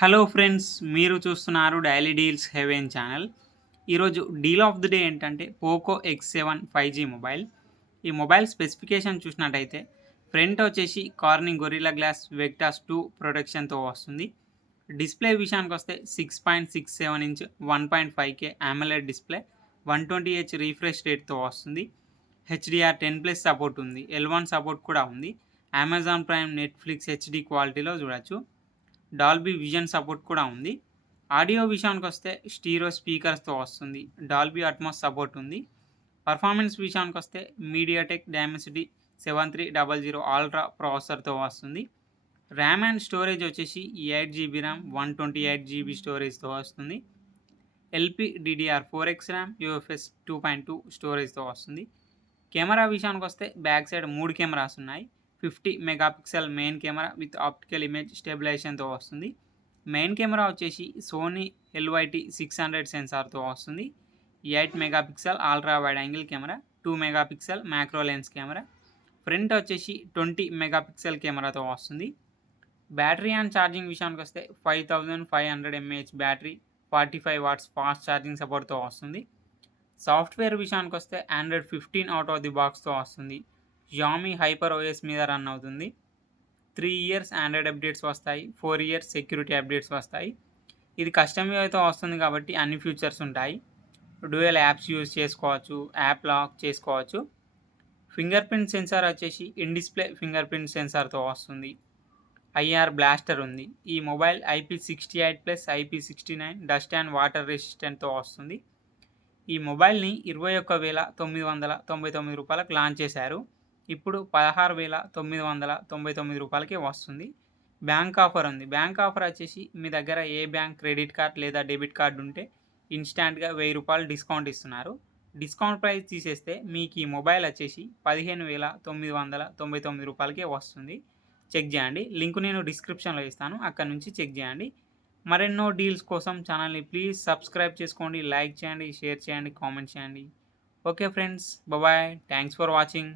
Hello friends, మీరు చూస్తున్నారు daily deals heaven channel. ఈరోజు డీల్ ఆఫ్ ది డే ఏంటంటే పోకో X7 5G మొబైల్. ఈ మొబైల్ స్పెసిఫికేషన్ చూసినట్టయితే ఫ్రంట్ వచ్చేసి కార్నింగ్ గొరిల్లా గ్లాస్ వెక్టాస్ 2 ప్రొటెక్షన్తో వస్తుంది. డిస్ప్లే విషయానికి వస్తే 6.67 inch 1.5K AMOLED display 120Hz refresh రేట్తో వస్తుంది. HDR10+ సపోర్ట్ ఉంది. L1 సపోర్ట్ కూడా ఉంది. అమెజాన్ ప్రైమ్, నెట్ఫ్లిక్స్ హెచ్డి క్వాలిటీలో చూడొచ్చు. డాల్బీ విజన్ సపోర్ట్ కూడా ఉంది. ఆడియో విషయానికి వస్తే స్టీరియో స్పీకర్స్తో వస్తుంది. డాల్బీ అట్మాస్ సపోర్ట్ ఉంది. పర్ఫార్మెన్స్ విషయానికి వస్తే మీడియాటెక్ డైమెన్సిటీ 7300 అల్ట్రా ప్రాసెసర్తో వస్తుంది. ర్యామ్ అండ్ స్టోరేజ్ వచ్చేసి 8GB ర్యామ్ 128GB స్టోరేజ్తో వస్తుంది. LPDDR4X ర్యామ్ UFS 2.2 స్టోరేజ్తో వస్తుంది. కెమెరా విషయానికి వస్తే బ్యాక్ సైడ్ 3 కెమెరాస్ ఉన్నాయి. 50 megapixel main camera with optical image స్టెబిలైజేషన్తో వస్తుంది. మెయిన్ కెమెరా వచ్చేసి సోనీ LYT 600 సెన్సార్తో వస్తుంది. 8 megapixel ultra wide angle camera, 2 megapixel macro lens camera. Front వచ్చేసి 20 మెగాపిక్సెల్ కెమెరాతో వస్తుంది. బ్యాటరీ అండ్ ఛార్జింగ్ విషయానికి వస్తే 5500 mAh battery, 45 watts fast charging సపోర్ట్తో వస్తుంది. సాఫ్ట్వేర్ విషయానికి వస్తే Android 15 అవుట్ ఆఫ్ ది బాక్స్తో వస్తుంది. Xiaomi HyperOS మీద రన్ అవుతుంది. 3 ఇయర్స్ ఆండ్రాయిడ్ అప్డేట్స్ వస్తాయి. 4 ఇయర్స్ సెక్యూరిటీ అప్డేట్స్ వస్తాయి. ఇది కస్టమ్ యూఐతో వస్తుంది కాబట్టి అన్ని ఫీచర్స్ ఉంటాయి. డ్యూయల్ యాప్స్ యూజ్ చేసుకోవచ్చు, యాప్ లాక్ చేసుకోవచ్చు. ఫింగర్ ప్రింట్ సెన్సార్ వచ్చేసి ఇన్ డిస్ప్లే ఫింగర్ ప్రింట్ సెన్సార్తో వస్తుంది. IR బ్లాస్టర్ ఉంది. ఈ mobile IP68+ IP69 dust and water రెసిస్టెంట్తో వస్తుంది. ఈ మొబైల్ని 21,999 రూపాయలకు లాంచ్ చేశారు. ఇప్పుడు 16,999 రూపాయలకే వస్తుంది. బ్యాంక్ ఆఫర్ ఉంది. బ్యాంక్ ఆఫర్ వచ్చేసి మీ దగ్గర ఏ బ్యాంక్ క్రెడిట్ కార్డ్ లేదా డెబిట్ కార్డు ఉంటే ఇన్స్టాంట్గా 1000 రూపాయలు డిస్కౌంట్ ఇస్తున్నారు. డిస్కౌంట్ ప్రైస్ తీసేస్తే మీకు ఈ మొబైల్ వచ్చేసి 15,999 రూపాయలకే వస్తుంది. చెక్ చేయండి. లింక్ నేను డిస్క్రిప్షన్లో ఇస్తాను, అక్కడ నుంచి చెక్ చేయండి. మరెన్నో డీల్స్ కోసం ఛానల్ని ప్లీజ్ సబ్స్క్రైబ్ చేసుకోండి, లైక్ చేయండి, షేర్ చేయండి, కామెంట్ చేయండి. Okay friends, bye. Thanks for watching.